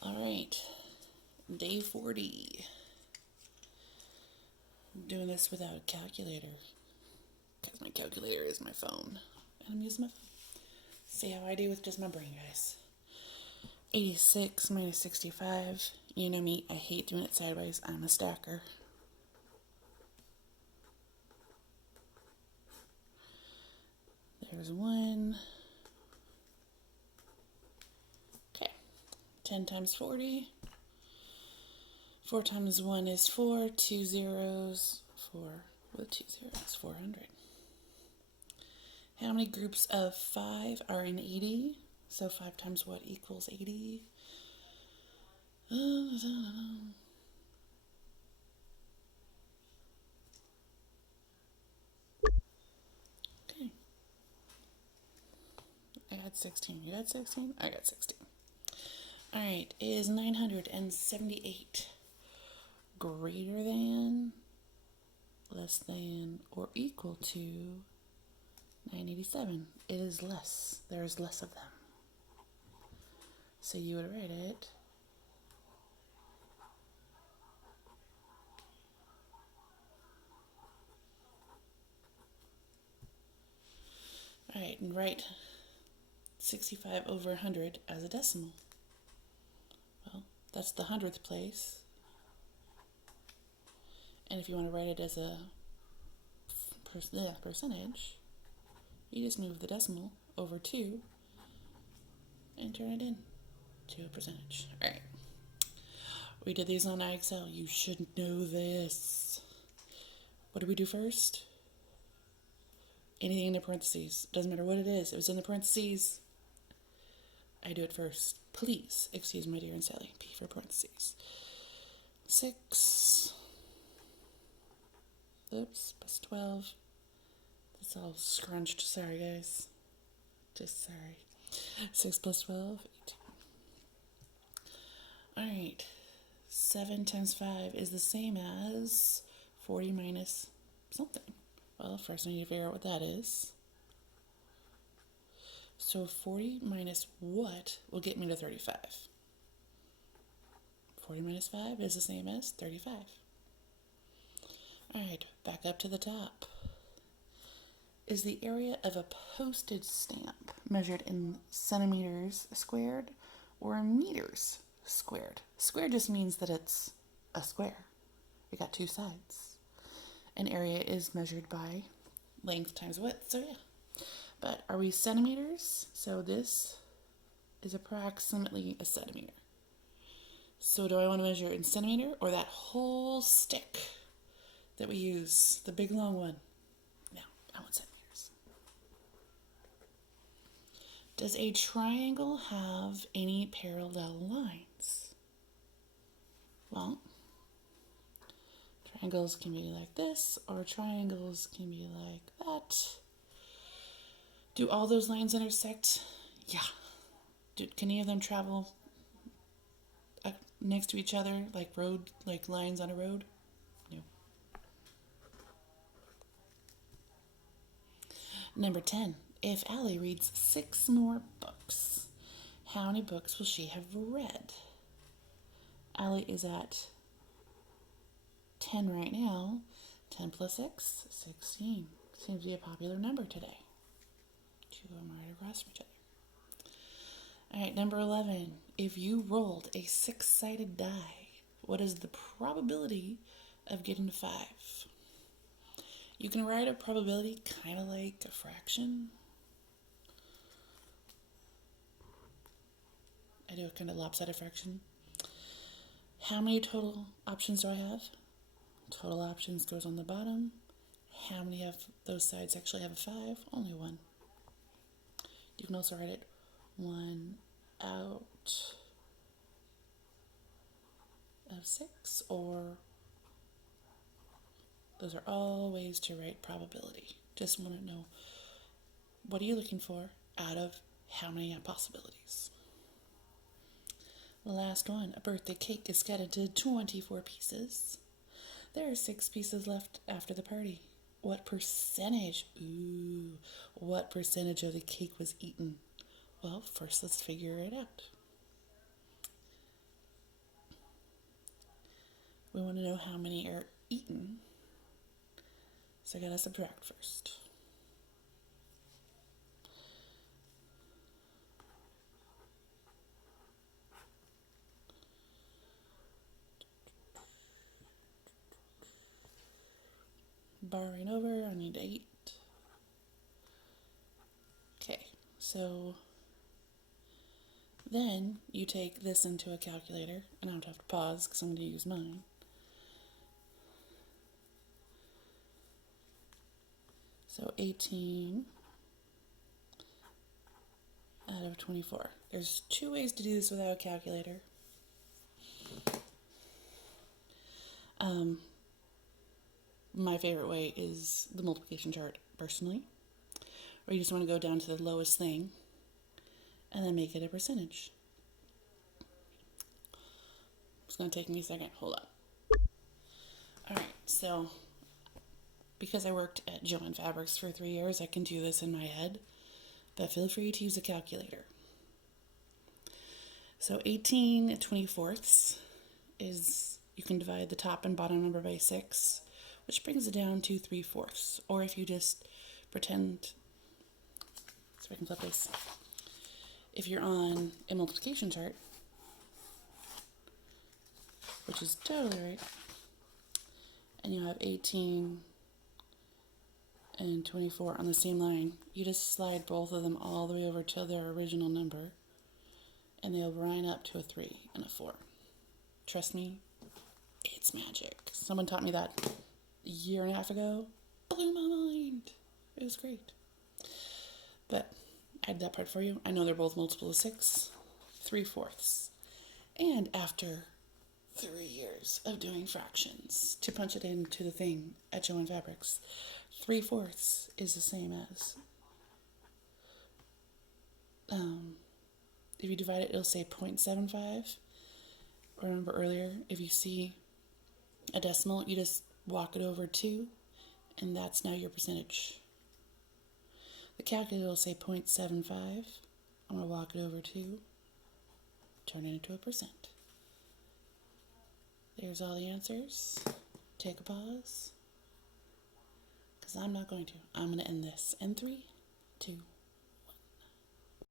All right, day 40. I'm doing this without a calculator because my calculator is my phone. And I'm using my phone. See how I do with just my brain, guys. 86 minus 65. You know me, I hate doing it sideways. I'm a stacker. There's one. Okay. 10 times 40. 4 times 1 is 4. 2 zeros. 4 with 2 zeros. 400. How many groups of 5 are in 80? So 5 times what equals 80? Okay. I got 16. You got 16? I got 16. Alright, is 978 greater than, less than, or equal to 987? It is less. There is less of them. So you would write it alright, and write 65 over 100 as a decimal. Well, that's the 100th place. And if you want to write it as a percentage, you just move the decimal over 2 and turn it in to a percentage. Alright. We did these on IXL. You should know this. What did we do first? Anything in the parentheses. Doesn't matter what it is. It was in the parentheses. I do it first. Please excuse my dear and Sally. P for parentheses. 6. Oops. Plus 12. It's all scrunched. Sorry, guys. Just sorry. 6 plus 12. 18. Alright. 7 times 5 is the same as 40 minus something. Well, first I need to figure out what that is. So 40 minus what will get me to 35? 40 minus 5 is the same as 35. Alright, back up to the top. Is the area of a postage stamp measured in centimeters squared or meters squared? Square just means that it's a square. It got 2 sides. An area is measured by length times width, so yeah. But are we centimeters? So this is approximately a centimeter. So do I want to measure in centimeter or that whole stick that we use, the big long one? No, I want centimeters. Does a triangle have any parallel lines? Well, triangles can be like this, or triangles can be like that. Do all those lines intersect? Yeah. Can any of them travel next to each other, like lines on a road? No. Number 10. If Allie reads 6 more books, how many books will she have read? Allie is at 10 right now. 10 plus 6, 16. Seems to be a popular number today. 2 of them right across from each other. Alright, number 11. If you rolled a 6-sided die, what is the probability of getting 5? You can write a probability kind of like a fraction. I do a kind of lopsided fraction. How many total options do I have? Total options goes on the bottom. How many of those sides actually have a 5? Only 1. You can also write it 1 out of 6, or those are all ways to write probability. Just want to know, what are you looking for out of how many possibilities? The last one, a birthday cake is cut into 24 pieces. There are 6 pieces left after the party. What percentage? What percentage of the cake was eaten? Well, first let's figure it out. we want to know how many are eaten. So I gotta subtract first. Barring over, I need 8. Okay, so then you take this into a calculator, and I don't have to pause because I'm going to use mine. So 18 out of 24. There's 2 ways to do this without a calculator. My favorite way is the multiplication chart, personally, where you just want to go down to the lowest thing and then make it a percentage. It's going to take me a second. Hold up. Alright, so because I worked at Jo-Ann Fabrics for 3 years, I can do this in my head, but feel free to use a calculator. So 18/24 is, you can divide the top and bottom number by 6, which brings it down to 3/4. Or if you just pretend, so I can flip this. If you're on a multiplication chart, which is totally right, and you have 18 and 24 on the same line, you just slide both of them all the way over to their original number, and they'll line up to a 3 and a 4. Trust me, it's magic. Someone taught me that a year and a half ago. Blew my mind. It was great. But I did that part for you. I know they're both multiple of 6, 3/4. And after 3 years of doing fractions, to punch it into the thing at Jo-Ann Fabrics, 3/4 is the same as, if you divide it, it'll say 0.75. Remember earlier, if you see a decimal, you just walk it over 2, and that's now your percentage. The calculator will say 0.75. I'm going to walk it over 2, turn it into a percent. There's all the answers. Take a pause, because I'm not going to. I'm going to end this in 3, 2,